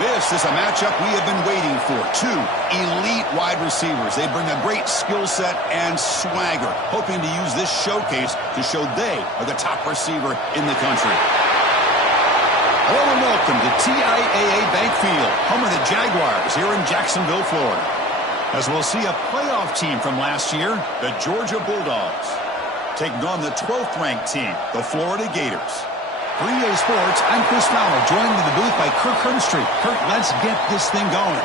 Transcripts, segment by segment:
This is a matchup we have been waiting for. Two elite wide receivers. They bring a great skill set and swagger, hoping to use this showcase to show they are the top receiver in the country. Hello and welcome to TIAA Bank Field, home of the Jaguars here in Jacksonville, Florida. As we'll see a playoff team from last year, the Georgia Bulldogs, taking on the 12th-ranked team, the Florida Gators. For EA Sports, I'm Chris Fowler, joined in the booth by Kirk Herbstreit. Kirk, let's get this thing going.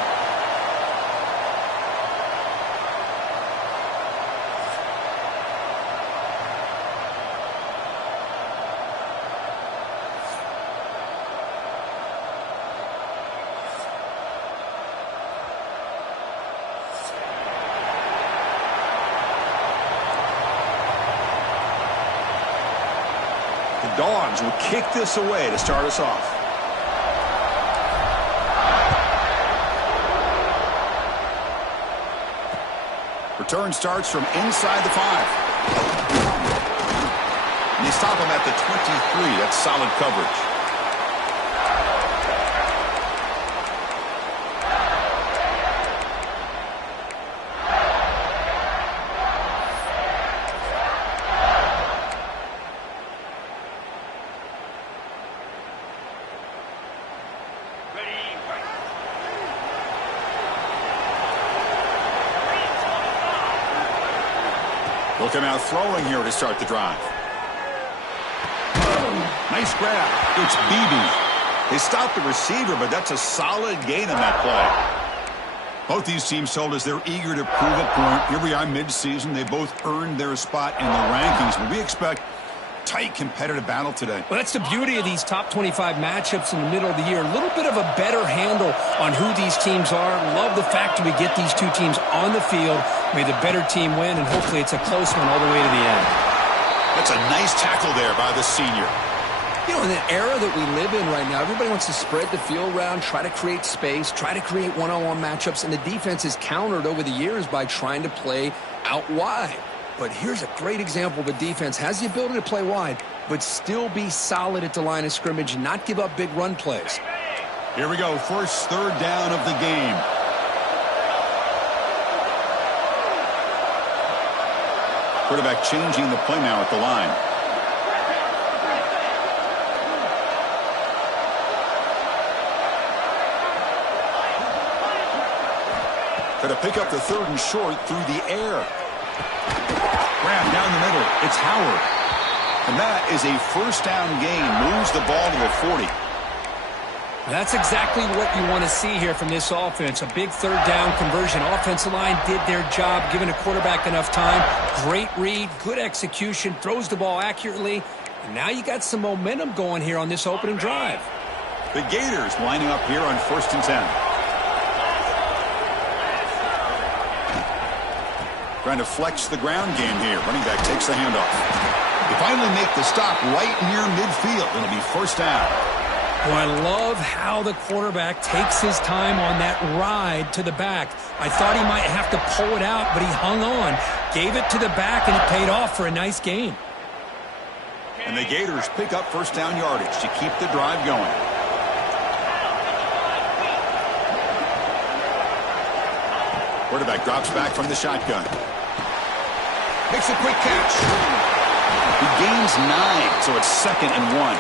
Dogs will kick this away to start us off. Return starts from inside the 5. And they stop him at the 23. That's solid coverage. Look him out throwing here to start the drive. Nice grab. It's Beebe. They stopped the receiver, but that's a solid gain on that play. Both these teams told us they're eager to prove a point. Here we are mid-season. They both earned their spot in the rankings, but we expect tight competitive battle today. Well, that's the beauty of these top 25 matchups in the middle of the year. A little bit of a better handle on who these teams are. Love the fact that we get these two teams on the field. May the better team win, and hopefully it's a close one all the way to the end. That's a nice tackle there by the senior. You know, in the era that we live in right now, everybody wants to spread the field around, try to create space, try to create one-on-one matchups, and the defense is countered over the years by trying to play out wide. But here's a great example of a defense has the ability to play wide, but still be solid at the line of scrimmage and not give up big run plays. Here we go, first third down of the game. Quarterback changing the play now at the line. Going to pick up the third and short through the air. Grab down the middle. It's Howard. And that is a first down gain. Moves the ball to the 40. That's exactly what you want to see here from this offense. A big third down conversion. Offensive line did their job, giving a quarterback enough time. Great read, good execution, throws the ball accurately. And now you got some momentum going here on this opening drive. The Gators lining up here on 1st and 10. Trying to flex the ground game here. Running back takes the handoff. They finally make the stop right near midfield. It'll be first down. Well, I love how the quarterback takes his time on that ride to the back. I thought he might have to pull it out, but he hung on, gave it to the back, and it paid off for a nice gain. And the Gators pick up first down yardage to keep the drive going. Quarterback drops back from the shotgun. Makes a quick catch. He gains 9, so it's 2nd and 1.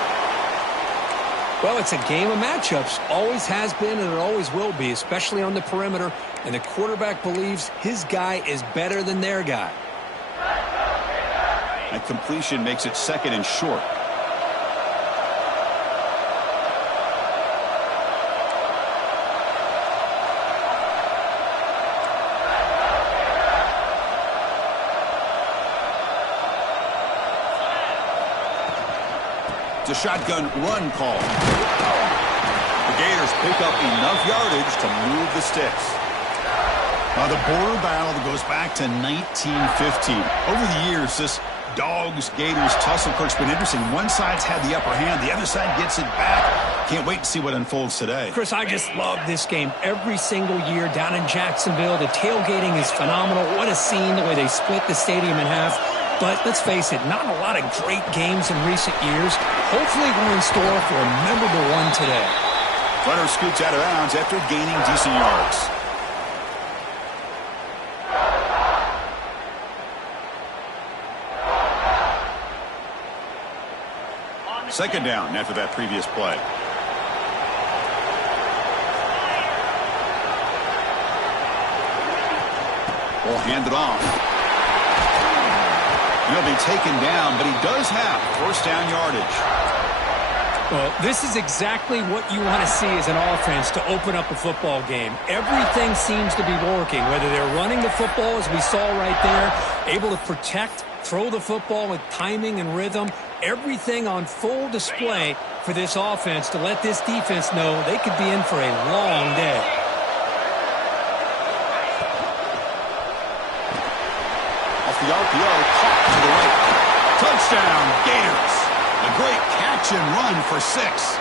Well, it's a game of matchups. Always has been and it always will be, especially on the perimeter. And the quarterback believes his guy is better than their guy. That completion makes it 2nd and short. It's a shotgun run call. The Gators pick up enough yardage to move the sticks. Now the border battle that goes back to 1915. Over the years, this Dogs-Gators tussle, Kirk's been interesting. One side's had the upper hand. The other side gets it back. Can't wait to see what unfolds today. Chris, I just love this game. Every single year down in Jacksonville, the tailgating is phenomenal. What a scene, the way they split the stadium in half. But let's face it, not a lot of great games in recent years. Hopefully we're in store for a memorable one today. Runner scoots out of bounds after gaining decent yards. Second down after that previous play. Will hand it off. He'll be taken down, but he does have first down yardage. Well, this is exactly what you want to see as an offense to open up a football game. Everything seems to be working, whether they're running the football, as we saw right there, able to protect, throw the football with timing and rhythm. Everything on full display for this offense to let this defense know they could be in for a long day. Off the RPO, caught to the right. Touchdown, Gators. A great catch and run for 6.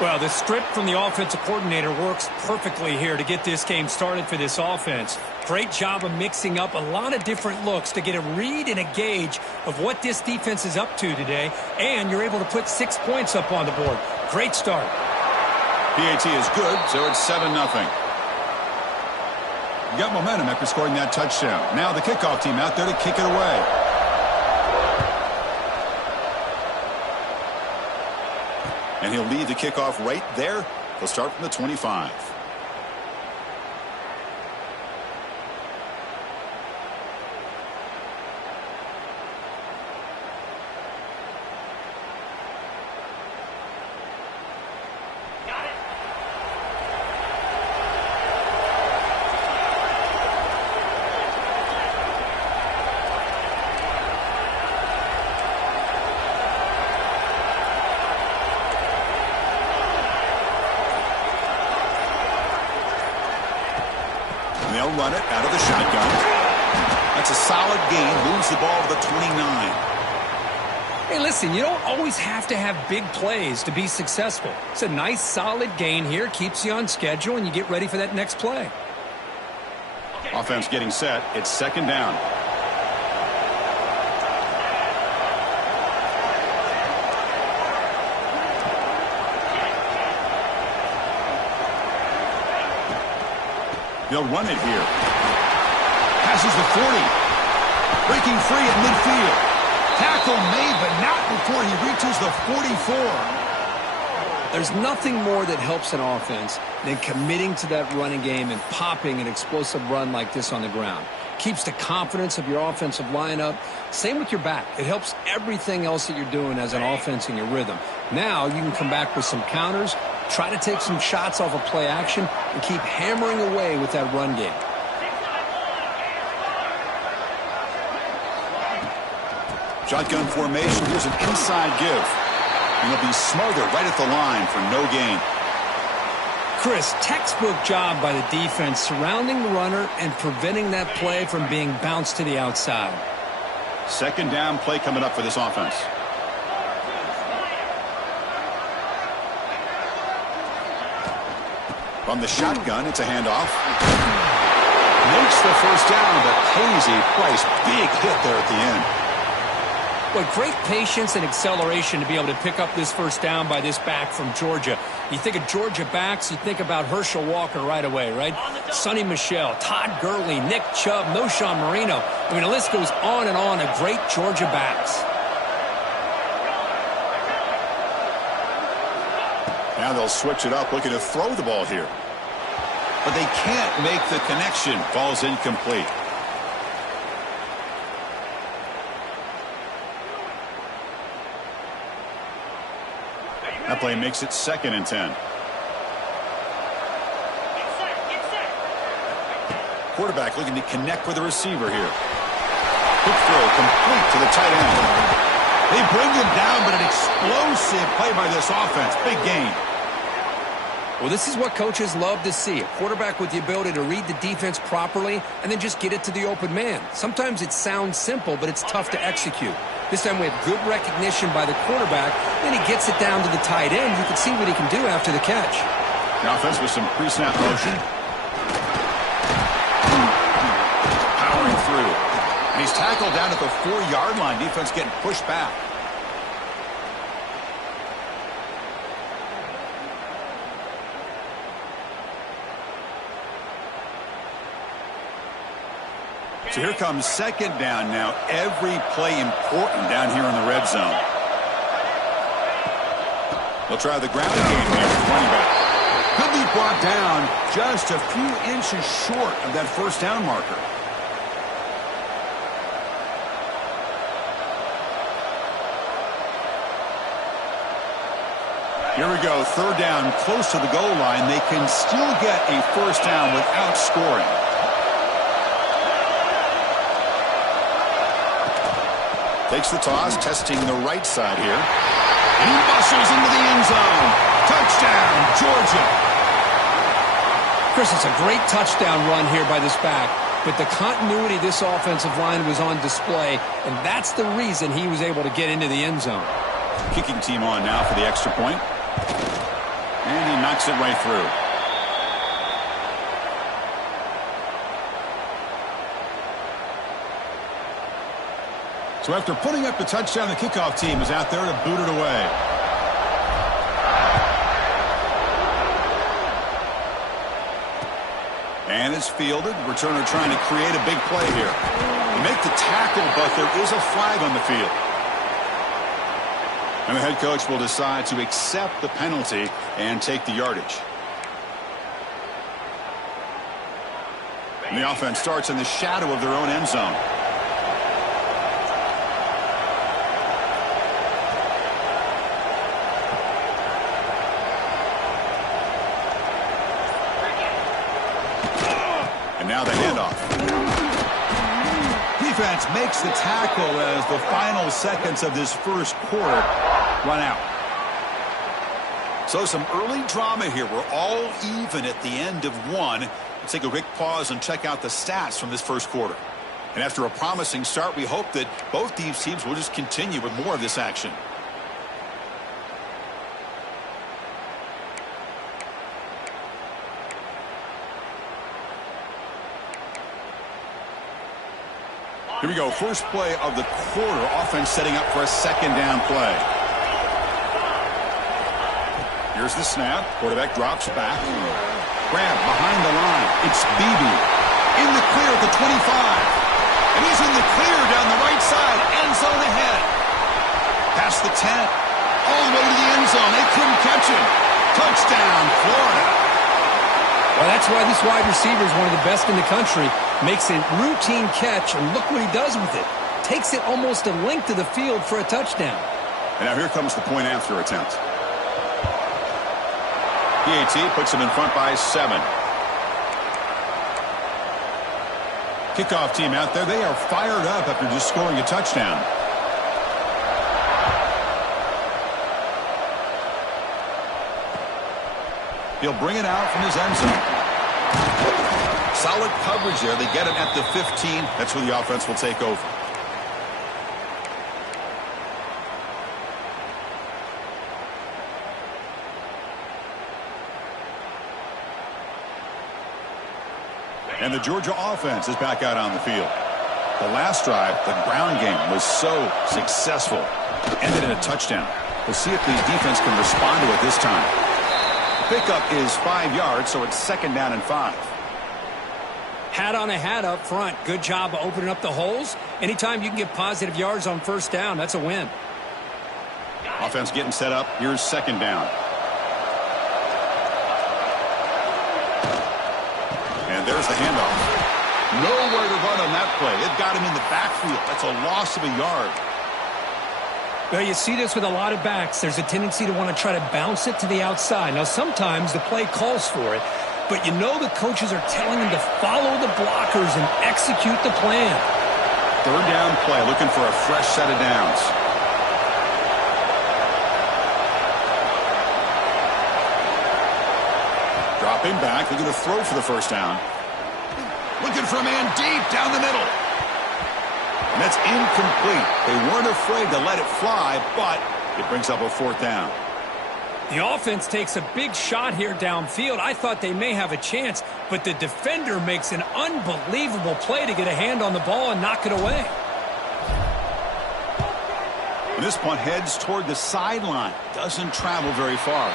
Well, the strip from the offensive coordinator works perfectly here to get this game started for this offense. Great job of mixing up a lot of different looks to get a read and a gauge of what this defense is up to today, and you're able to put 6 points up on the board. Great start. PAT is good, so it's 7-0. You got momentum after scoring that touchdown. Now the kickoff team out there to kick it away. And he'll lead the kickoff right there. He'll start from the 25. They'll run it out of the shotgun. That's a solid gain. Moves the ball to the 29. Hey, listen, you don't always have to have big plays to be successful. It's a nice, solid gain here. Keeps you on schedule, and you get ready for that next play. Offense getting set. It's second down. They'll run it here. Passes the 40. Breaking free at midfield. Tackle made, but not before he reaches the 44. There's nothing more that helps an offense than committing to that running game and popping an explosive run like this on the ground. Keeps the confidence of your offensive lineup. Same with your back. It helps everything else that you're doing as an offense in your rhythm. Now you can come back with some counters, try to take some shots off of play action, and keep hammering away with that run game. Shotgun formation. Here's an inside give. And he'll be smothered right at the line for no gain. Chris, textbook job by the defense surrounding the runner and preventing that play from being bounced to the outside. Second down play coming up for this offense. From the shotgun, it's a handoff. Makes the first down, but pays a price. Big hit there at the end. But great patience and acceleration to be able to pick up this first down by this back from Georgia. You think of Georgia backs, you think about Herschel Walker right away, right? Sonny Michel, Todd Gurley, Nick Chubb, Noshawn Marino. I mean, the list goes on and on of great Georgia backs. Now they'll switch it up, looking to throw the ball here. But they can't make the connection. Ball's incomplete. That play makes it 2nd and 10. Quarterback looking to connect with the receiver here. Quick throw complete to the tight end. They bring him down, but an explosive play by this offense. Big gain. Well, this is what coaches love to see. A quarterback with the ability to read the defense properly and then just get it to the open man. Sometimes it sounds simple, but it's tough to execute. This time we have good recognition by the quarterback, and he gets it down to the tight end. You can see what he can do after the catch. The offense with some pre-snap motion. Powering through. And he's tackled down at the 4-yard line. Defense getting pushed back. So here comes second down now. Every play important down here in the red zone. They'll try the ground game here with running back. Could be brought down just a few inches short of that first down marker. Here we go, third down, close to the goal line. They can still get a first down without scoring. Takes the toss, testing the right side here. And he bustles into the end zone. Touchdown, Georgia. Chris, it's a great touchdown run here by this back, but the continuity of this offensive line was on display, and that's the reason he was able to get into the end zone. Kicking team on now for the extra point. And he knocks it right through. So after putting up the touchdown, the kickoff team is out there to boot it away. And it's fielded. Returner trying to create a big play here. They make the tackle, but there is a flag on the field. And the head coach will decide to accept the penalty and take the yardage. And the offense starts in the shadow of their own end zone. And now the handoff. Defense makes the tackle as the final seconds of this first quarter run out. So some early drama here. We're all even at the end of one. Let's take a quick pause and check out the stats from this first quarter. And after a promising start, we hope that both these teams will just continue with more of this action. Here we go. First play of the quarter. Offense setting up for a second down play. Here's the snap. Quarterback drops back. Grab behind the line. It's Beebe. In the clear at the 25. And he's in the clear down the right side. End zone ahead. Past the 10. All the way to the end zone. They couldn't catch him. Touchdown, Florida. Well, that's why this wide receiver is one of the best in the country. Makes a routine catch, and look what he does with it. Takes it almost a length of the field for a touchdown. And now here comes the point after attempt. PAT puts him in front by 7. Kickoff team out there. They are fired up after just scoring a touchdown. He'll bring it out from his end zone. Solid coverage there. They get him at the 15. That's where the offense will take over. And the Georgia offense is back out on the field. The last drive, the ground game, was so successful. Ended in a touchdown. We'll see if the defense can respond to it this time. The pickup is 5 yards, so it's second down and 5. Hat on a hat up front. Good job of opening up the holes. Anytime you can get positive yards on first down, that's a win. Offense getting set up. Here's second down. And there's the handoff. Nowhere to run on that play. It got him in the backfield. That's a loss of a yard. Well, you see this with a lot of backs. There's a tendency to want to try to bounce it to the outside. Now, sometimes the play calls for it, but you know the coaches are telling them to follow the blockers and execute the plan. Third down play, looking for a fresh set of downs. Dropping back, looking to throw for the first down. Looking for a man deep down the middle. And that's incomplete. They weren't afraid to let it fly, but it brings up a fourth down. The offense takes a big shot here downfield. I thought they may have a chance, but the defender makes an unbelievable play to get a hand on the ball and knock it away. And this punt heads toward the sideline. Doesn't travel very far.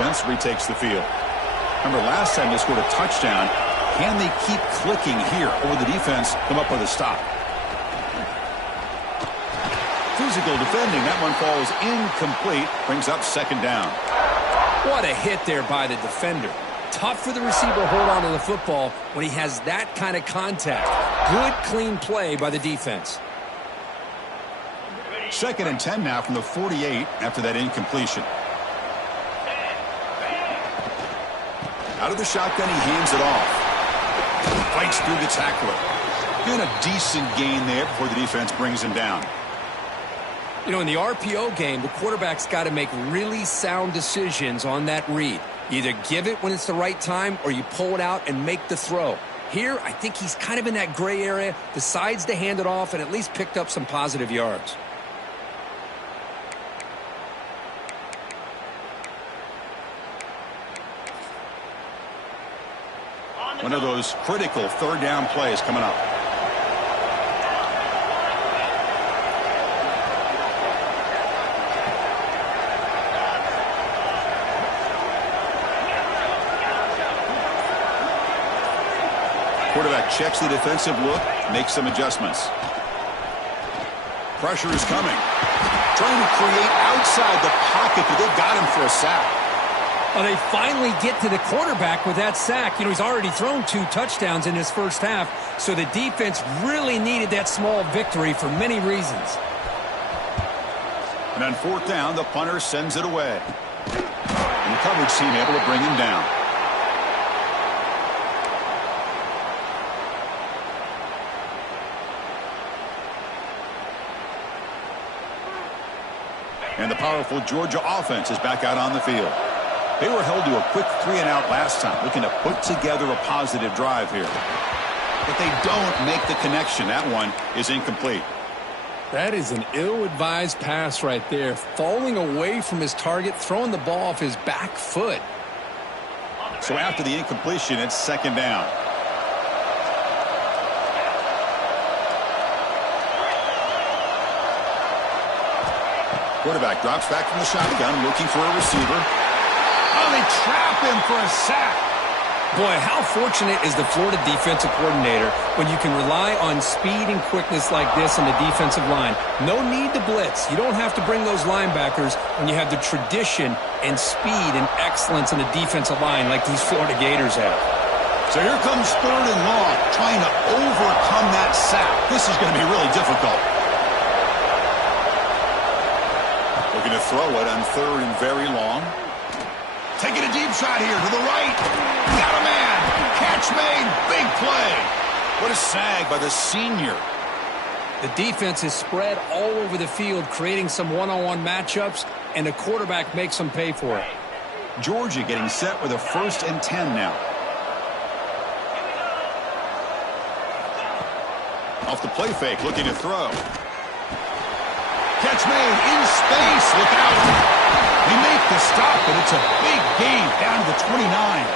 offense retakes the field. Remember, last time they scored a touchdown. Can they keep clicking here, or will the defense come up with a stop? Physical defending. That one falls incomplete. Brings up second down. What a hit there by the defender. Tough for the receiver to hold on to the football when he has that kind of contact. Good, clean play by the defense. 2nd and 10 now from the 48 after that incompletion. Out of the shotgun, he hands it off. Fights through the tackler. Doing a decent gain there before the defense brings him down. You know, in the RPO game, the quarterback's got to make really sound decisions on that read. Either give it when it's the right time or you pull it out and make the throw. Here, I think he's kind of in that gray area, decides to hand it off and at least picked up some positive yards. One of those critical third down plays coming up. Quarterback checks the defensive look, makes some adjustments. Pressure is coming. Trying to create outside the pocket, but they've got him for a sack. Well, they finally get to the quarterback with that sack. You know, he's already thrown 2 touchdowns in his first half, so the defense really needed that small victory for many reasons. And on 4th down, the punter sends it away. And the coverage team able to bring him down. And the powerful Georgia offense is back out on the field. They were held to a quick 3-and-out last time, looking to put together a positive drive here. But they don't make the connection. That one is incomplete. That is an ill-advised pass right there. Falling away from his target, throwing the ball off his back foot. So after the incompletion, it's 2nd down. Quarterback drops back from the shotgun, looking for a receiver. Oh, they trap him for a sack. Boy, how fortunate is the Florida defensive coordinator when you can rely on speed and quickness like this on the defensive line. No need to blitz. You don't have to bring those linebackers when you have the tradition and speed and excellence in the defensive line like these Florida Gators have. So here comes 3rd and long, trying to overcome that sack. This is going to be really difficult. Looking to throw it on 3rd and very long. Taking a deep shot here to the right. Got a man. Catch made. Big play. What a snag by the senior. The defense is spread all over the field, creating some one-on-one matchups, and the quarterback makes them pay for it. Georgia getting set with a 1st and 10 now. Off the play fake, looking to throw. Catch made in space. Look out. They make the stop, but it's a big gain down to the 29.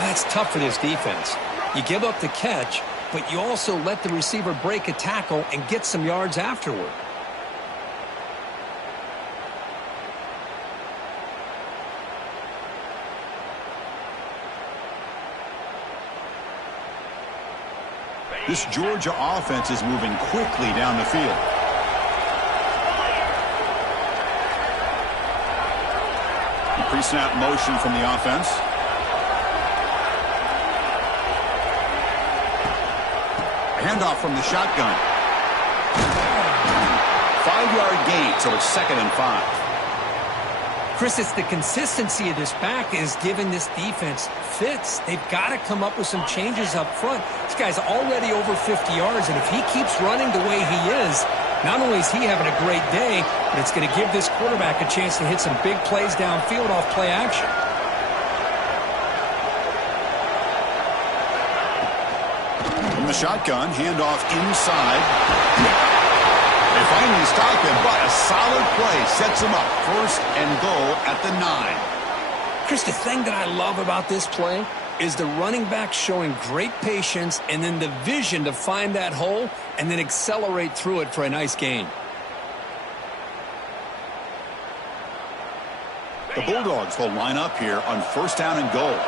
That's tough for this defense. You give up the catch, but you also let the receiver break a tackle and get some yards afterward. This Georgia offense is moving quickly down the field. Pre-snap motion from the offense. A handoff from the shotgun. 5-yard gain, so it's 2nd and 5. Chris, it's the consistency of this back is giving this defense fits. They've got to come up with some changes up front. This guy's already over 50 yards, and if he keeps running the way he is, not only is he having a great day, but it's going to give this quarterback a chance to hit some big plays downfield off play action. From the shotgun, handoff inside. They finally stop him, but a solid play sets him up. 1st and goal at the 9. Chris, the thing that I love about this play is the running back showing great patience and then the vision to find that hole and then accelerate through it for a nice gain. The Bulldogs will line up here on 1st down and goal.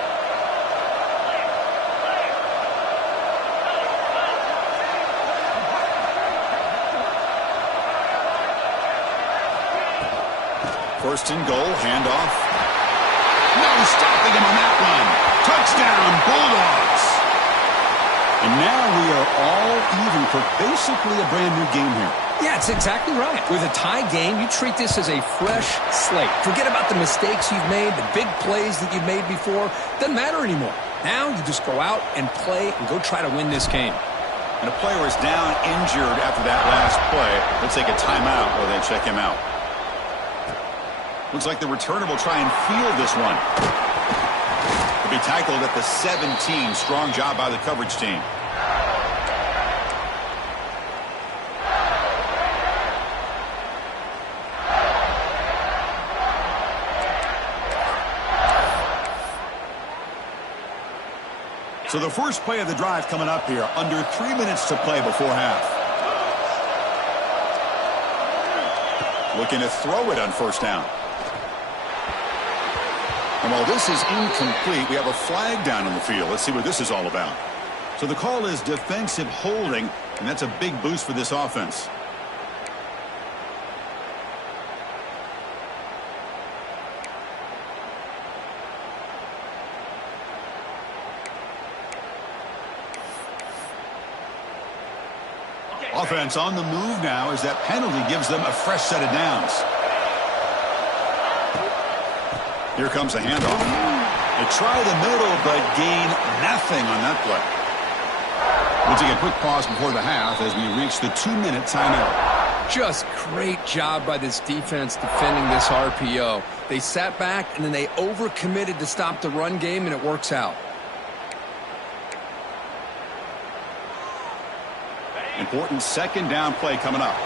First and goal, handoff. No stopping him on that one. Touchdown, Bulldogs. And now we are all even for basically a brand new game here. Yeah, it's exactly right. With a tie game, you treat this as a fresh slate. Forget about the mistakes you've made, the big plays that you've made before. Doesn't matter anymore. Now you just go out and play and go try to win this game. And a player is down injured after that last play. Let's take a timeout while they check him out. Looks like the returner will try and field this one. He'll be tackled at the 17. Strong job by the coverage team. So the first play of the drive coming up here. Under 3 minutes to play before half. Looking to throw it on 1st down. And while this is incomplete, we have a flag down on the field. Let's see what this is all about. So the call is defensive holding, and that's a big boost for this offense. Offense on the move now as that penalty gives them a fresh set of downs. Here comes a handoff. They try the middle, but gain nothing on that play. We'll take a quick pause before the half as we reach the 2-minute timeout. Just great job by this defense defending this RPO. They sat back, and then they overcommitted to stop the run game, and it works out. Important 2nd down play coming up.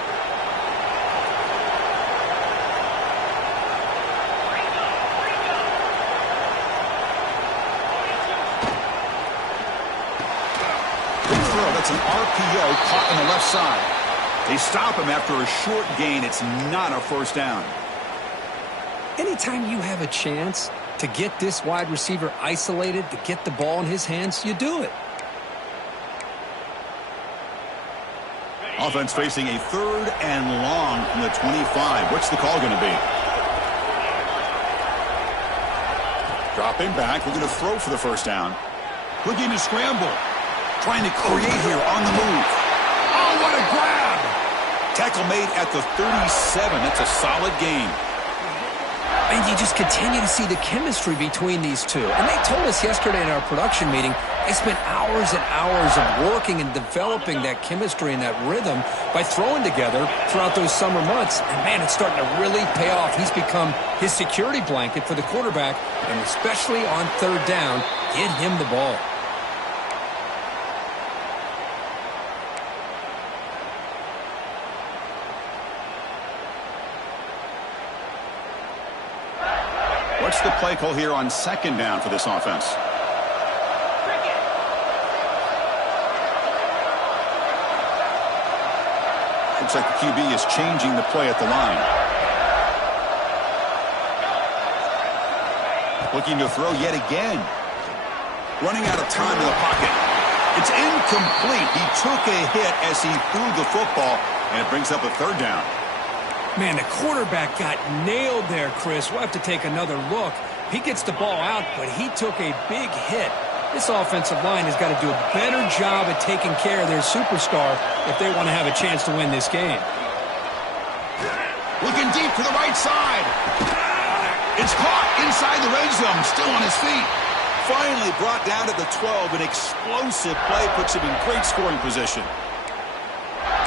That's an RPO caught on the left side. They stop him after a short gain. It's not a 1st down. Anytime you have a chance to get this wide receiver isolated, to get the ball in his hands, you do it. Offense facing a 3rd and long from the 25. What's the call going to be? Dropping back, looking to throw for the 1st down. Looking to scramble. Trying to create here on the move. Oh, what a grab! Tackle made at the 37. That's a solid gain. And you just continue to see the chemistry between these two. And they told us yesterday in our production meeting, they spent hours and hours of working and developing that chemistry and that rhythm by throwing together throughout those summer months. And, man, it's starting to really pay off. He's become his security blanket for the quarterback, and especially on 3rd down, get him the ball. What's the play call here on 2nd down for this offense? Looks like the QB is changing the play at the line. Looking to throw yet again. Running out of time in the pocket. It's incomplete. He took a hit as he threw the football, and it brings up a 3rd down. Man, the quarterback got nailed there, Chris. We'll have to take another look. He gets the ball out, but he took a big hit. This offensive line has got to do a better job at taking care of their superstar if they want to have a chance to win this game. Looking deep to the right side. It's caught inside the red zone, still on his feet. Finally brought down at the 12. An explosive play puts him in great scoring position.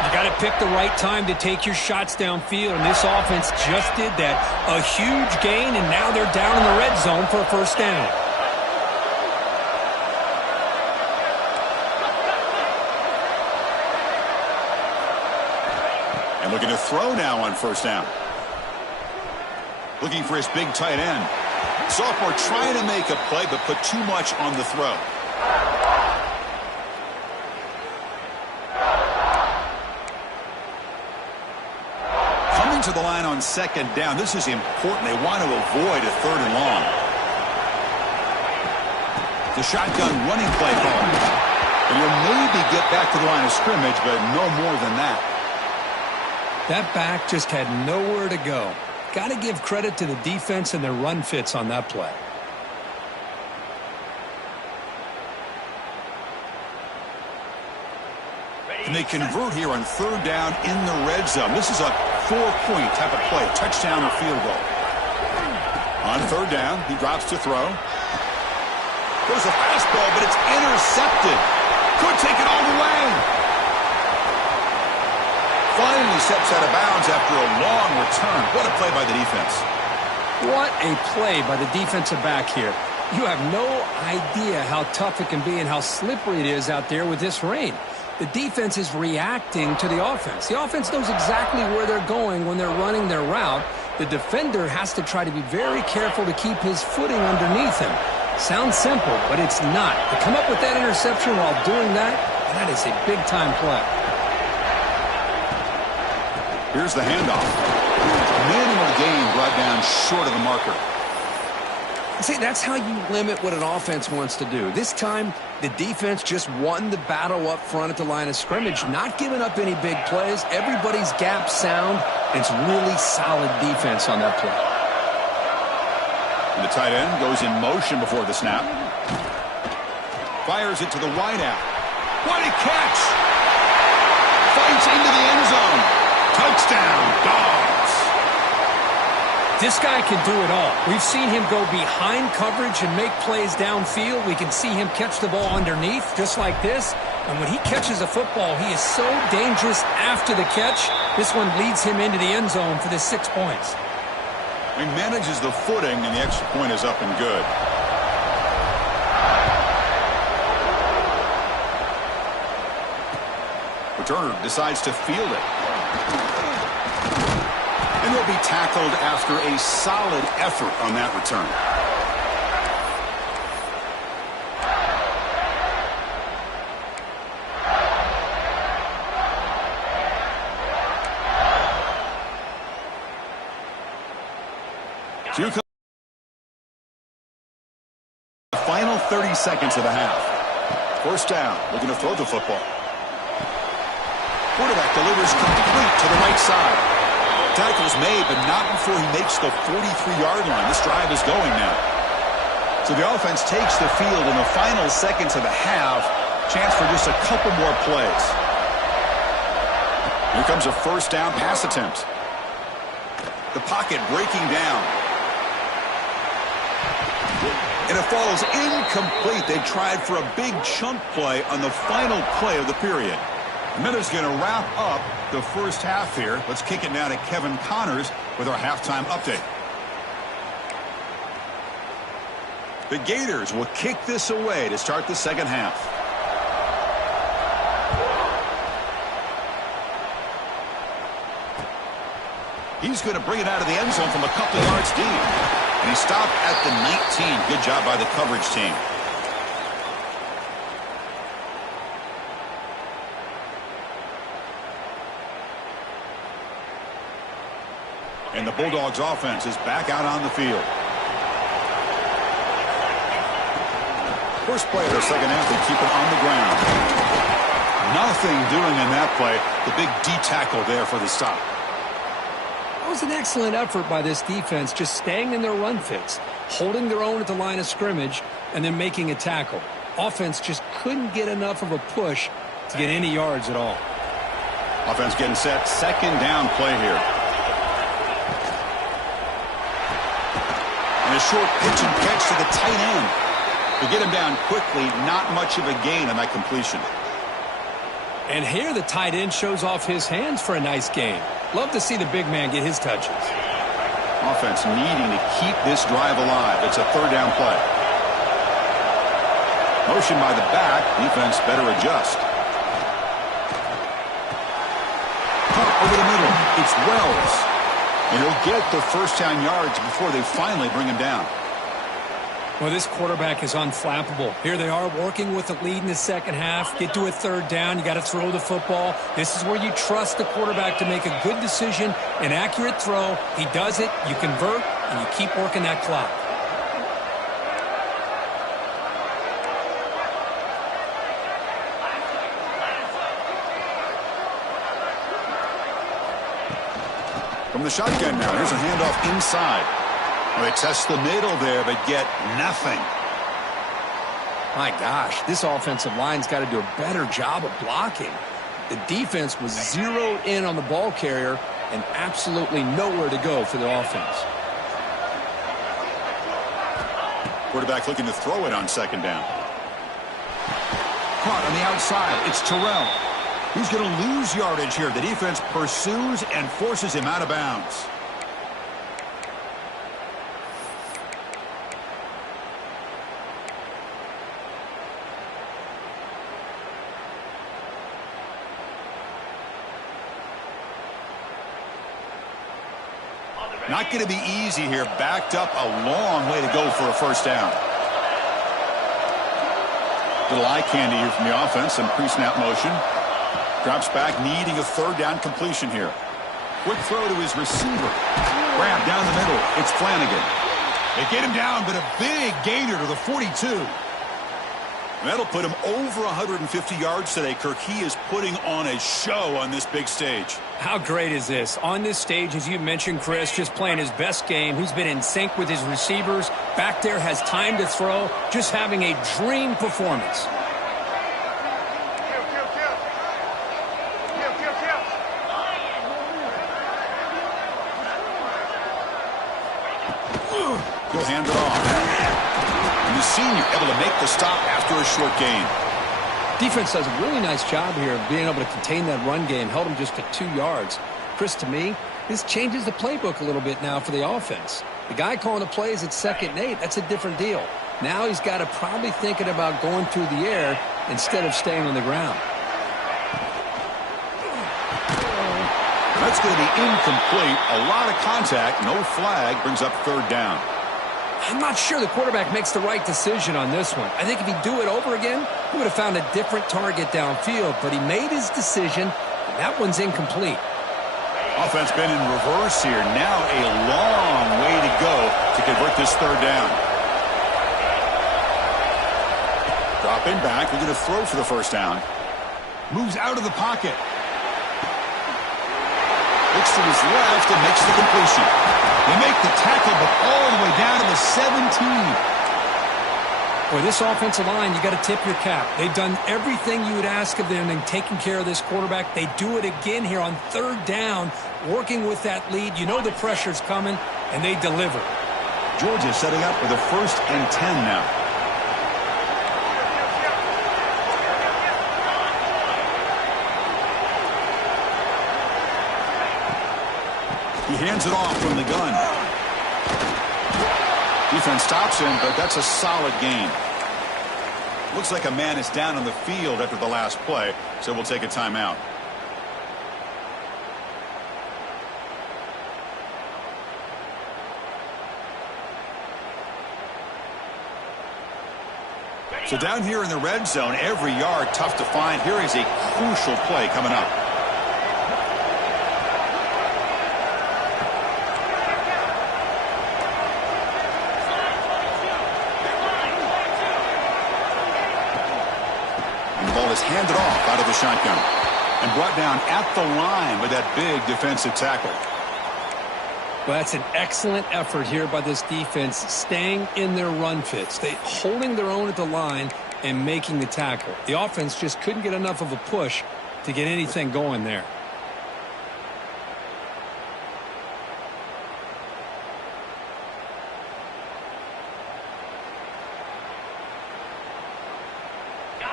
You got to pick the right time to take your shots downfield, and this offense just did that. A huge gain, and now they're down in the red zone for a 1st down. And looking to throw now on 1st down. Looking for his big tight end. Sophomore trying to make a play, but put too much on the throw. to the line on second down. This is important. They want to avoid a third and long. The shotgun running play call. And he'll maybe get back to the line of scrimmage, but no more than that. That back just had nowhere to go. Got to give credit to the defense and their run fits on that play. And they convert here on third down in the red zone. This is a 4-point type of play, touchdown or field goal. On third down, he drops to throw. Goes a fastball, but it's intercepted. Could take it all the way. Finally steps out of bounds after a long return. What a play by the defense. What a play by the defensive back here. You have no idea how tough it can be and how slippery it is out there with this rain. The defense is reacting to the offense. The offense knows exactly where they're going when they're running their route. The defender has to try to be very careful to keep his footing underneath him. Sounds simple, but it's not. To come up with that interception while doing that, that is a big-time play. Here's the handoff. Minimal gain brought down short of the marker. See, that's how you limit what an offense wants to do. This time, the defense just won the battle up front at the line of scrimmage, not giving up any big plays. Everybody's gap sound. It's really solid defense on that play. And the tight end goes in motion before the snap. Fires it to the wideout. What a catch! Fights into the end zone. Touchdown, Dogs! This guy can do it all. We've seen him go behind coverage and make plays downfield. We can see him catch the ball underneath, just like this. And when he catches a football, he is so dangerous after the catch. This one leads him into the end zone for the 6 points. He manages the footing, and the extra point is up and good. Returner decides to field it. And he'll be tackled after a solid effort on that return. The final 30 seconds of the half. First down, looking to throw the football. Quarterback delivers complete to the right side. Tackle's made, but not before he makes the 43-yard line. This drive is going now. So the offense takes the field in the final seconds of the half. Chance for just a couple more plays. Here comes a first down pass attempt. The pocket breaking down. And it falls incomplete. They tried for a big chunk play on the final play of the period. Miller's going to wrap up the first half here. Let's kick it now to Kevin Connors with our halftime update. The Gators will kick this away to start the second half. He's going to bring it out of the end zone from a couple yards deep. And he stopped at the 19. Good job by the coverage team. And the Bulldogs offense is back out on the field. First play of the second half, they keep it on the ground. Nothing doing in that play. The big D tackle there for the stop. It was an excellent effort by this defense, just staying in their run fits, holding their own at the line of scrimmage, and then making a tackle. Offense just couldn't get enough of a push to get any yards at all. Offense getting set. Second down play here. And a short pitch and catch to the tight end. To get him down quickly, not much of a gain on that completion. And here the tight end shows off his hands for a nice gain. Love to see the big man get his touches. Offense needing to keep this drive alive. It's a third down play. Motion by the back. Defense better adjust. Cut over the middle. It's Wells. And he'll get the first down yards before they finally bring him down. Well, this quarterback is unflappable. Here they are working with the lead in the second half. Get to a third down. You got to throw the football. This is where you trust the quarterback to make a good decision, an accurate throw. He does it. You convert, and you keep working that clock. From the shotgun now, here's a handoff inside. Well, they test the middle there, but get nothing. My gosh, this offensive line's got to do a better job of blocking. The defense was zeroed in on the ball carrier and absolutely nowhere to go for the offense. Quarterback looking to throw it on second down. Caught on the outside. It's Terrell. He's going to lose yardage here. The defense pursues and forces him out of bounds. Not going to be easy here. Backed up a long way to go for a first down. Little eye candy here from the offense. Some pre-snap motion. Drops back, needing a third down completion here. Quick throw to his receiver. Grab down the middle. It's Flanagan. They get him down, but a big gainer to the 42. That'll put him over 150 yards today, Kirk. He is putting on a show on this big stage. How great is this? On this stage, as you mentioned, Chris, just playing his best game. He's been in sync with his receivers. Back there, has time to throw. Just having a dream performance. He'll hand it off. And the senior able to make the stop after a short gain. Defense does a really nice job here of being able to contain that run game. Held him just to 2 yards. Chris, to me, this changes the playbook a little bit now for the offense. The guy calling the plays at 2nd and 8, that's a different deal. Now he's got to probably thinking about going through the air instead of staying on the ground. That's going to be incomplete. A lot of contact. No flag. Brings up third down. I'm not sure the quarterback makes the right decision on this one. I think if he'd do it over again, he would have found a different target downfield. But he made his decision, and that one's incomplete. Offense been in reverse here. Now a long way to go to convert this third down. Dropping back. We're going to throw for the first down. Moves out of the pocket. Looks to his left and makes the completion. They make the tackle, but all the way down to the 17. Boy, this offensive line, you got to tip your cap. They've done everything you would ask of them in taking care of this quarterback. They do it again here on third down, working with that lead. You know the pressure's coming, and they deliver. Georgia setting up for the 1st and 10 now. He hands it off from the gun. Defense stops him, but that's a solid gain. Looks like a man is down on the field after the last play, so we'll take a timeout. So down here in the red zone, every yard tough to find. Here is a crucial play coming up. Is handed off out of the shotgun and brought down at the line with that big defensive tackle. Well, that's an excellent effort here by this defense, staying in their run fits. They holding their own at the line and making the tackle. The offense just couldn't get enough of a push to get anything going there.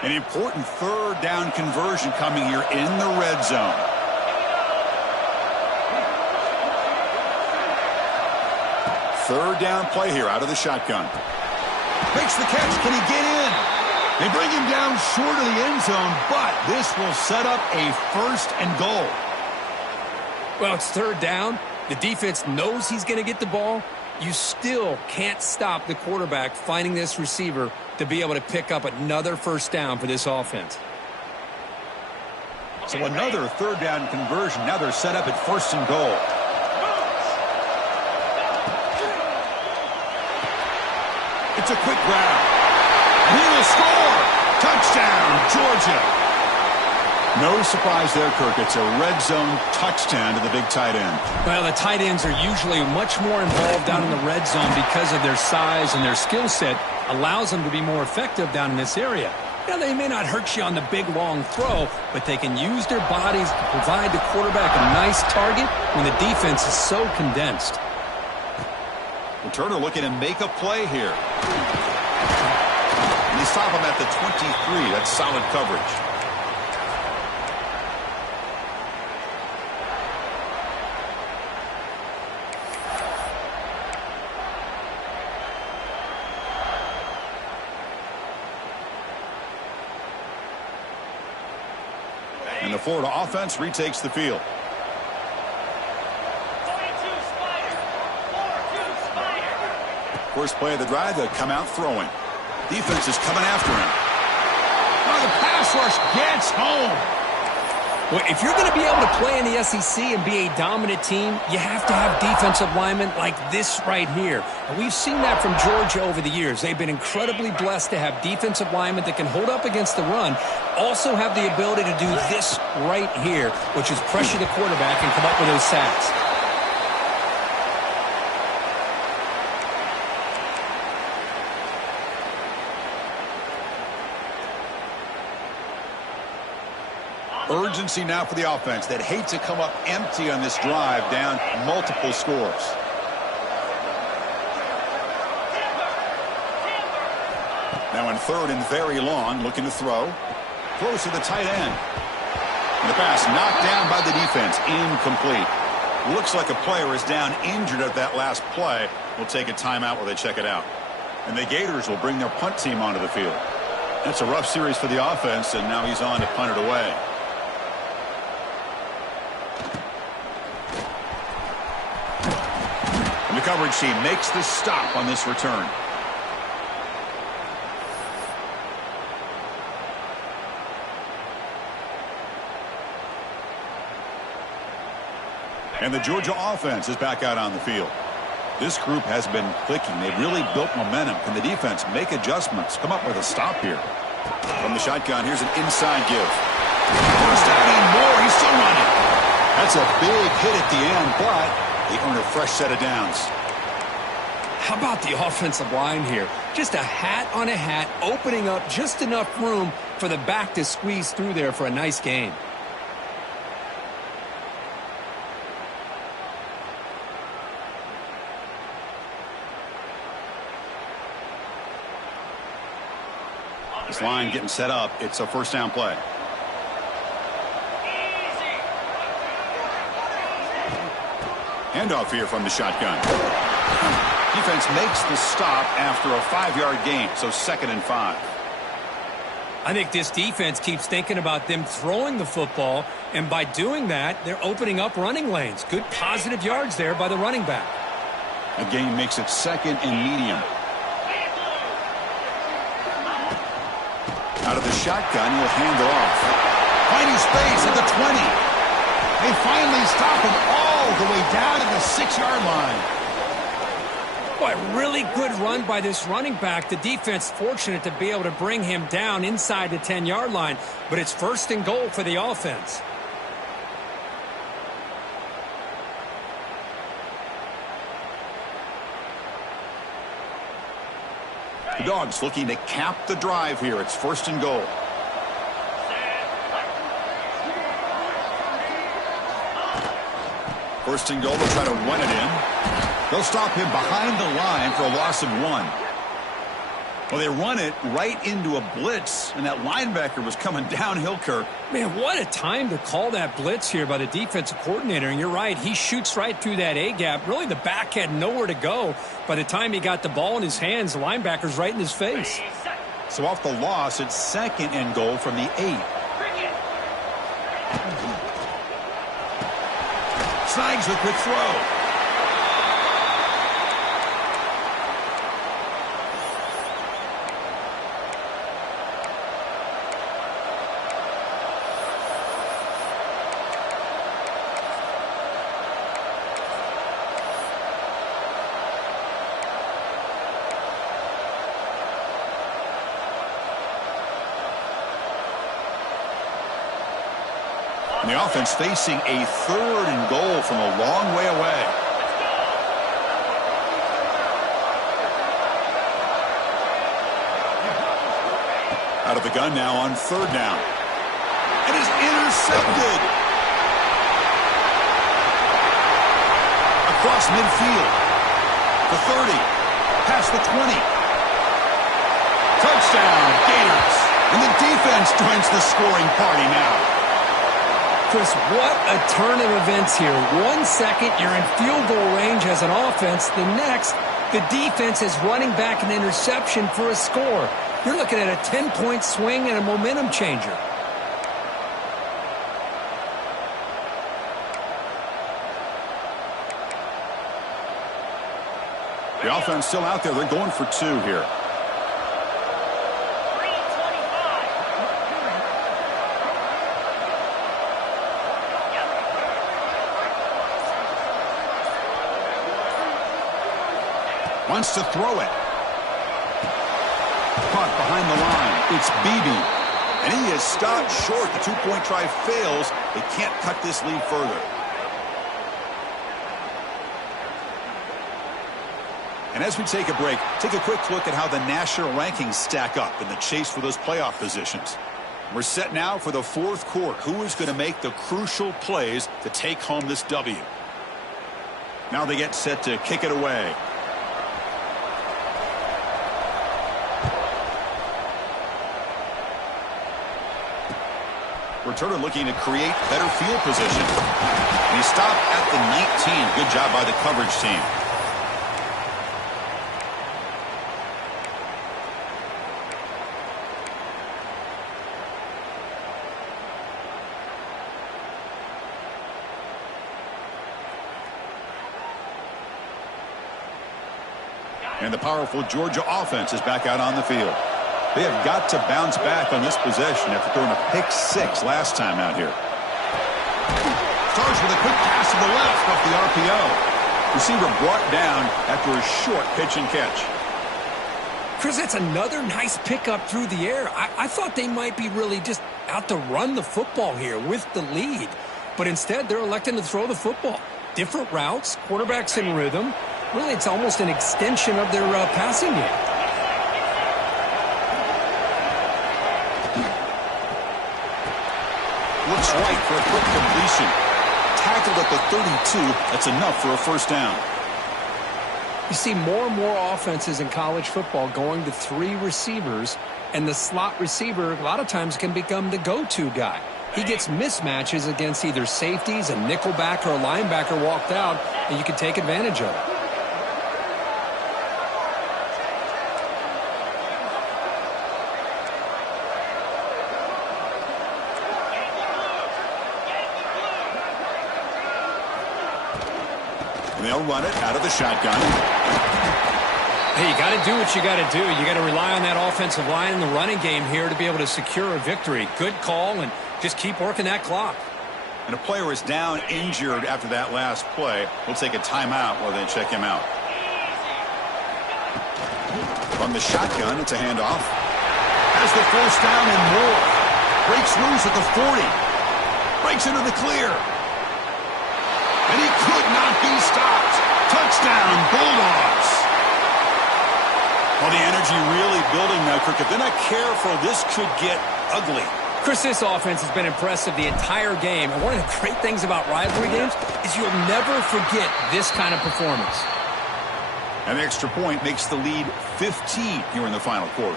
An important third down conversion coming here in the red zone. Third down play here out of the shotgun. Makes the catch. Can he get in? They bring him down short of the end zone, but this will set up a 1st and goal. Well, it's third down. The defense knows he's going to get the ball. you still can't stop the quarterback finding this receiver to be able to pick up another first down for this offense. So another third down conversion. Now they're set up at 1st and goal. It's a quick grab. He will score. Touchdown, Georgia. No surprise there, Kirk. It's a red zone touchdown to the big tight end. Well, the tight ends are usually much more involved down in the red zone because of their size, and their skill set allows them to be more effective down in this area. Now, they may not hurt you on the big, long throw, but they can use their bodies to provide the quarterback a nice target when the defense is so condensed. Turner looking to make a play here. And they stop him at the 23. That's solid coverage. And the Florida offense retakes the field. First play of the drive, they'll come out throwing. Defense is coming after him. Oh, the pass rush gets home. Well, if you're going to be able to play in the SEC and be a dominant team, you have to have defensive linemen like this right here. And we've seen that from Georgia over the years. They've been incredibly blessed to have defensive linemen that can hold up against the run, also have the ability to do this right here, which is pressure the quarterback and come up with those sacks. Urgency now for the offense that hates to come up empty on this drive, down multiple scores. Now in 3rd and very long, looking to throw. Throws to the tight end. And the pass knocked down by the defense. Incomplete. Looks like a player is down injured at that last play. We'll take a timeout while they check it out. And the Gators will bring their punt team onto the field. That's a rough series for the offense, and now he's on to punt it away. And the coverage team makes the stop on this return. And the Georgia offense is back out on the field. This group has been clicking. They've really built momentum. Can the defense make adjustments? Come up with a stop here. From the shotgun, here's an inside give. First down and more. He's still running. That's a big hit at the end, but they earn a fresh set of downs. How about the offensive line here? Just a hat on a hat, opening up just enough room for the back to squeeze through there for a nice gain. This line getting set up. It's a first down play. Handoff here from the shotgun. Defense makes the stop after a 5-yard gain, so 2nd and 5. I think this defense keeps thinking about them throwing the football, and by doing that, they're opening up running lanes. Good positive yards there by the running back. The gain makes it 2nd and medium. Out of the shotgun, he'll hand it off. Finding space at the 20. They finally stop him all the way down to the 6-yard line. Boy, really good run by this running back. The defense fortunate to be able to bring him down inside the 10-yard line, but it's 1st and goal for the offense. The Dogs looking to cap the drive here. It's 1st and goal. First and goal, they'll try to run it in. They'll stop him behind the line for a loss of 1. Well, they run it right into a blitz, and that linebacker was coming downhill, Kirk. Man, what a time to call that blitz here by the defensive coordinator. And you're right, he shoots right through that A-gap. Really, the back had nowhere to go. By the time he got the ball in his hands, the linebacker's right in his face. So off the loss, it's 2nd and goal from the 8. Snags the quick throw. And the offense facing a 3rd and goal from a long way away. Out of the gun now on 3rd down. It is intercepted. Across midfield. The 30. Past the 20. Touchdown, Gators. And the defense joins the scoring party now. Chris, what a turn of events here. 1 second, you're in field goal range as an offense. The next, the defense is running back an interception for a score. You're looking at a 10-point swing and a momentum changer. The offense still out there. They're going for 2 here. Wants to throw it. Caught behind the line. It's Beebe. And he is stopped short. The 2-point try fails. They can't cut this lead further. And as we take a break, take a quick look at how the national rankings stack up in the chase for those playoff positions. We're set now for the 4th quarter. Who is going to make the crucial plays to take home this W? Now they get set to kick it away. Returner looking to create better field position. And he stopped at the 19. Good job by the coverage team. And the powerful Georgia offense is back out on the field. They have got to bounce back on this possession after throwing a pick-6 last time out here. Starts with a quick pass to the left off the RPO. Receiver brought down after a short pitch and catch. Chris, that's another nice pickup through the air. I thought they might be really just out to run the football here with the lead. But instead, they're electing to throw the football. Different routes, quarterbacks in rhythm. Really, it's almost an extension of their passing game. Looks right for a quick completion. Tackled at the 32. That's enough for a 1st down. You see more and more offenses in college football going to 3 receivers, and the slot receiver a lot of times can become the go-to guy. He gets mismatches against either safeties, a nickelback, or a linebacker walked out, and you can take advantage of it. And they'll run it out of the shotgun. Hey, you got to do what you got to do. You got to rely on that offensive line and the running game here to be able to secure a victory. Good call, and just keep working that clock. And a player is down injured after that last play. We'll take a timeout while they check him out. From the shotgun, it's a handoff. Has the 1st down and more. Breaks loose at the 40. Breaks into the clear. And he could not be stopped. Touchdown, Bulldogs. Well, the energy really building now, Kirk. If they're not careful, this could get ugly. Chris, this offense has been impressive the entire game. And one of the great things about rivalry games is you'll never forget this kind of performance. An extra point makes the lead 15 here in the final quarter.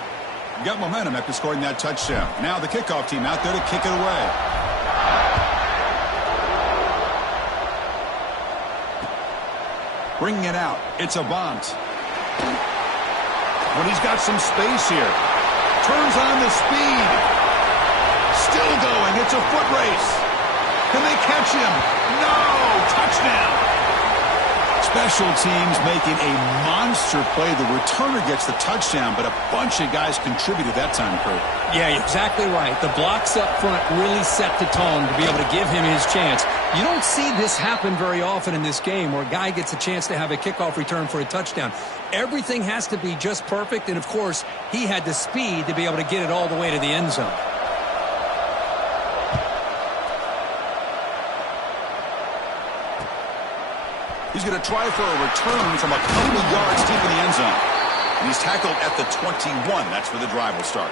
You got momentum after scoring that touchdown. Now the kickoff team out there to kick it away. Bringing it out. It's Avant. When he's got some space here. Turns on the speed. Still going. It's a foot race. Can they catch him? No! Touchdown! Special teams making a monster play. The returner gets the touchdown, but a bunch of guys contributed that time, Kurt. Yeah, you're exactly right. The blocks up front really set the tone to be able to give him his chance. You don't see this happen very often in this game where a guy gets a chance to have a kickoff return for a touchdown. Everything has to be just perfect, and of course, he had the speed to be able to get it all the way to the end zone. He's going to try for a return from a couple of yards deep in the end zone. And he's tackled at the 21. That's where the drive will start.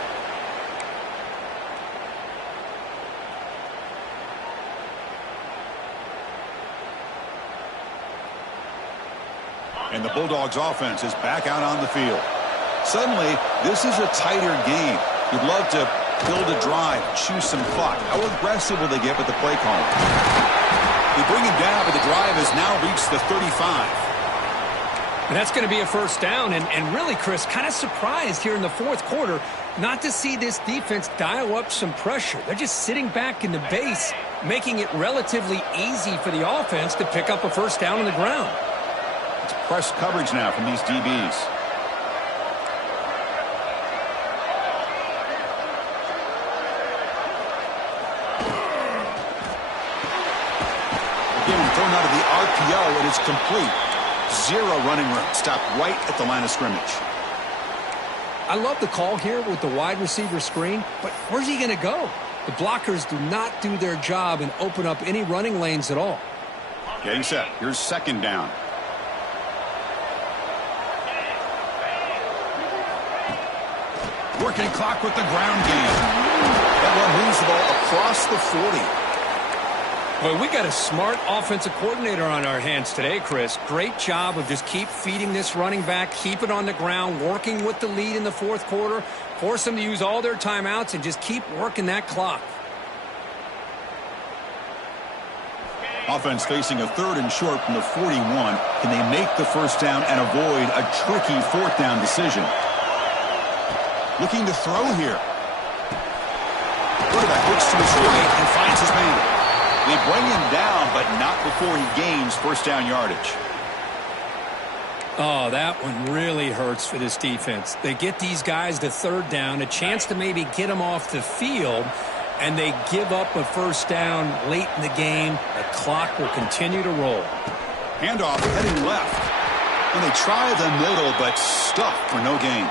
And the Bulldogs offense is back out on the field. Suddenly, this is a tighter game. You'd love to build a drive, choose some clock. How aggressive will they get with the play calling? They bring him down, but the drive has now reached the 35. And that's going to be a first down. And really, Chris, kind of surprised here in the fourth quarter not to see this defense dial up some pressure. They're just sitting back in the base, making it relatively easy for the offense to pick up a first down on the ground. It's press coverage now from these DBs. Again, thrown out of the RPO, it is complete. Zero running room. Stopped right at the line of scrimmage. I love the call here with the wide receiver screen, but where's he going to go? The blockers do not do their job and open up any running lanes at all. Getting set. Here's second down. Working clock with the ground game. That one moves the ball across the 40. Well, we got a smart offensive coordinator on our hands today, Chris. Great job of just keep feeding this running back, keep it on the ground, working with the lead in the fourth quarter, force them to use all their timeouts, and just keep working that clock. Offense facing a third and short from the 41. Can they make the first down and avoid a tricky fourth down decision? Looking to throw here. Quarterback looks to his right and finds his man. They bring him down, but not before he gains first down yardage. Oh, that one really hurts for this defense. They get these guys to third down, a chance to maybe get them off the field, and they give up a first down late in the game. The clock will continue to roll. Handoff heading left. And they try the middle, but stuffed for no gain.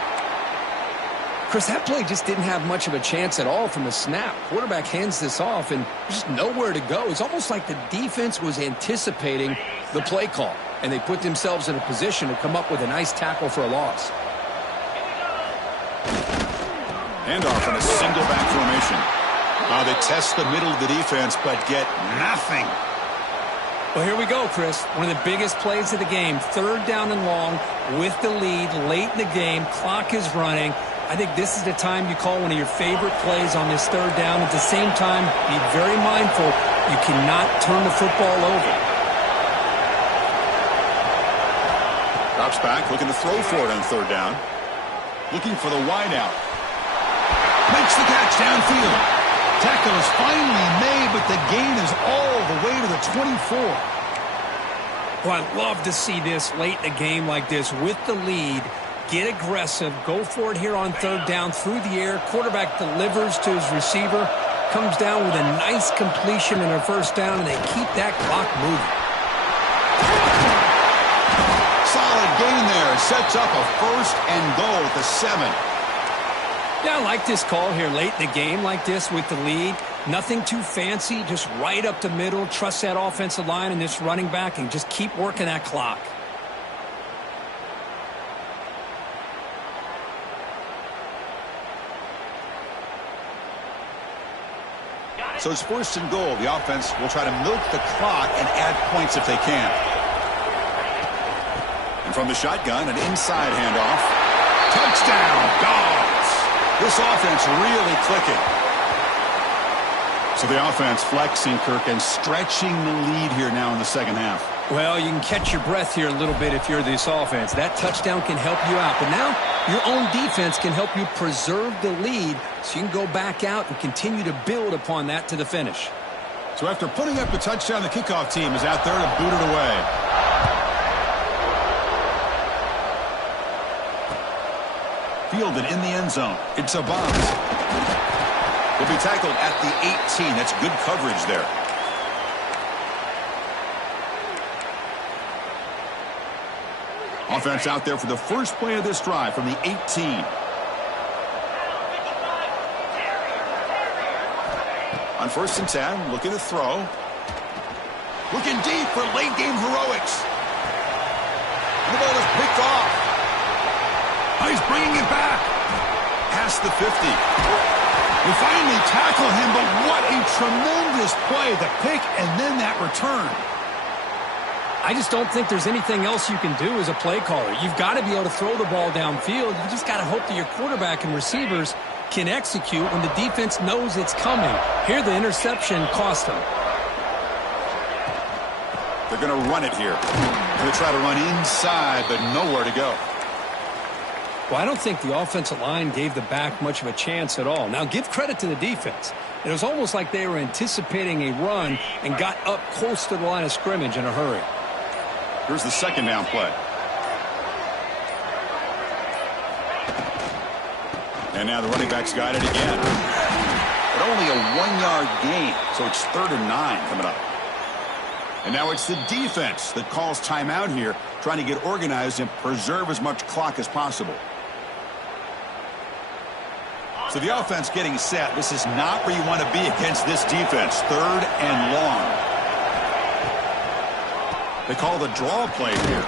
Chris, that play just didn't have much of a chance at all from the snap. Quarterback hands this off, and there's just nowhere to go. It's almost like the defense was anticipating the play call, and they put themselves in a position to come up with a nice tackle for a loss. Handoff in a single back formation. They test the middle of the defense, but get nothing. Well, here we go, Chris. One of the biggest plays of the game. Third down and long with the lead late in the game. Clock is running. I think this is the time you call one of your favorite plays on this third down. At the same time, be very mindful. You cannot turn the football over. Drops back, looking to throw for it on third down. Looking for the wideout. Makes the catch downfield. Tackle is finally made, but the gain is all the way to the 24. Well, I'd love to see this late in a game like this with the lead. Get aggressive. Go for it here on third down through the air. Quarterback delivers to his receiver. Comes down with a nice completion and a first down, and they keep that clock moving. Solid gain there. Sets up a first and goal at the 7. Yeah, I like this call here late in the game like this with the lead. Nothing too fancy, just right up the middle. Trust that offensive line and this running back and just keep working that clock. So it's first and goal. The offense will try to milk the clock and add points if they can. And from the shotgun, an inside handoff. Touchdown, Dogs! This offense really clicking. So the offense flexing, Kirk, and stretching the lead here now in the second half. Well, you can catch your breath here a little bit if you're this offense. That touchdown can help you out. But now your own defense can help you preserve the lead so you can go back out and continue to build upon that to the finish. So after putting up the touchdown, the kickoff team is out there to boot it away. Fielded in the end zone. It's a bomb. Will be tackled at the 18. That's good coverage there. Offense out there for the first play of this drive from the 18. On first and 10, looking to throw. Looking deep for late game heroics. The ball is picked off. Oh, he's bringing it back. Past the 50. They finally tackle him, but what a tremendous play. The pick and then that return. I just don't think there's anything else you can do as a play caller. You've got to be able to throw the ball downfield. You just got to hope that your quarterback and receivers can execute when the defense knows it's coming. Here, the interception cost them. They're going to run it here. Going to try to run inside, but nowhere to go. Well, I don't think the offensive line gave the back much of a chance at all. Now, give credit to the defense. It was almost like they were anticipating a run and got up close to the line of scrimmage in a hurry. Here's the second down play. And now the running back's got it again. But only a 1-yard gain, so it's 3rd and 9 coming up. And now it's the defense that calls timeout here, trying to get organized and preserve as much clock as possible. So the offense getting set. This is not where you want to be against this defense. 3rd and long. They call the draw play here.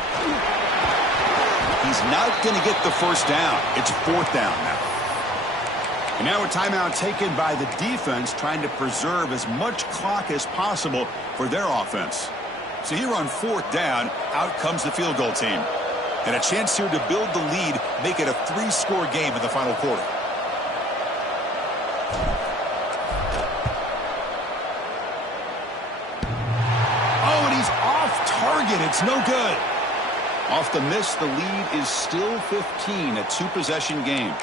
He's not going to get the first down. It's 4th down now. And now a timeout taken by the defense, trying to preserve as much clock as possible for their offense. So here on 4th down, out comes the field goal team. And a chance here to build the lead, make it a 3-score game in the final quarter. Oh, and he's off target. It's no good. Off the miss, the lead is still 15, a 2-possession game.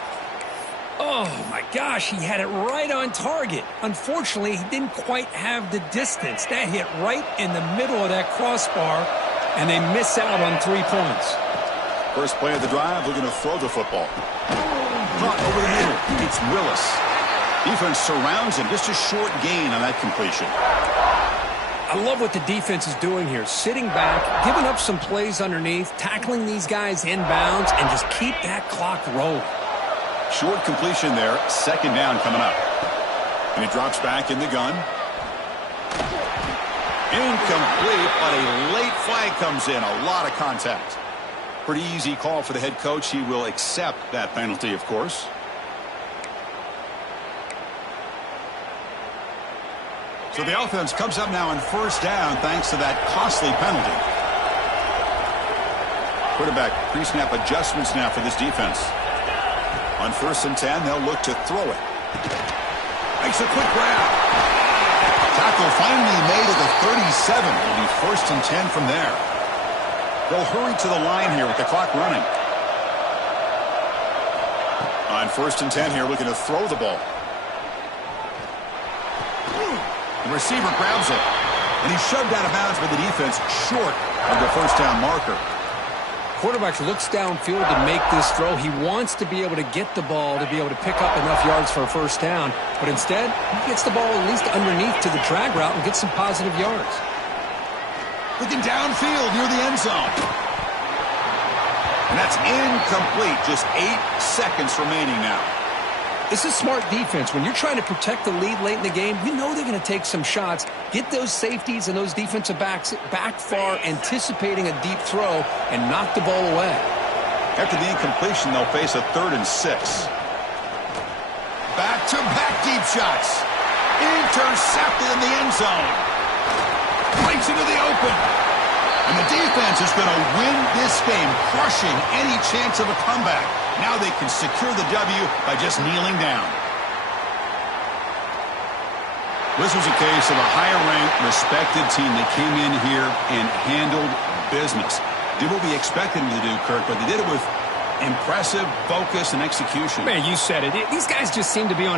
Oh, my gosh, he had it right on target. Unfortunately, he didn't quite have the distance. That hit right in the middle of that crossbar, and they miss out on 3 points. First play of the drive, looking to throw the football. Caught over the middle. It's Willis. Defense surrounds him. Just a short gain on that completion. I love what the defense is doing here. Sitting back, giving up some plays underneath, tackling these guys inbounds, and just keep that clock rolling. Short completion there. 2nd down coming up. And it drops back in the gun. Incomplete, but a late flag comes in. A lot of contact. Pretty easy call for the head coach. He will accept that penalty, of course. So the offense comes up now on 1st down thanks to that costly penalty. Quarterback pre-snap adjustments now for this defense. On 1st and 10, they'll look to throw it. Makes a quick grab. Tackle finally made at the 37. It'll be 1st and 10 from there. They'll hurry to the line here with the clock running. On 1st and 10 here, looking to throw the ball. The receiver grabs it, and he's shoved out of bounds by the defense short of the 1st down marker. Quarterback looks downfield to make this throw. He wants to be able to get the ball to be able to pick up enough yards for a 1st down, but instead, he gets the ball at least underneath to the drag route and gets some positive yards. Looking downfield near the end zone. And that's incomplete. Just 8 seconds remaining now. This is smart defense. When you're trying to protect the lead late in the game, you know they're going to take some shots, get those safeties and those defensive backs back far, anticipating a deep throw, and knock the ball away. After the incompletion, they'll face a 3rd and 6. Back-to-back deep shots. Intercepted in the end zone. Breaks into the open. And the defense is going to win this game, crushing any chance of a comeback. Now they can secure the W by just kneeling down. This was a case of a higher-ranked, respected team that came in here and handled business. Did what we expected them to do, Kirk, but they did it with impressive focus and execution. Man, you said it. These guys just seem to be on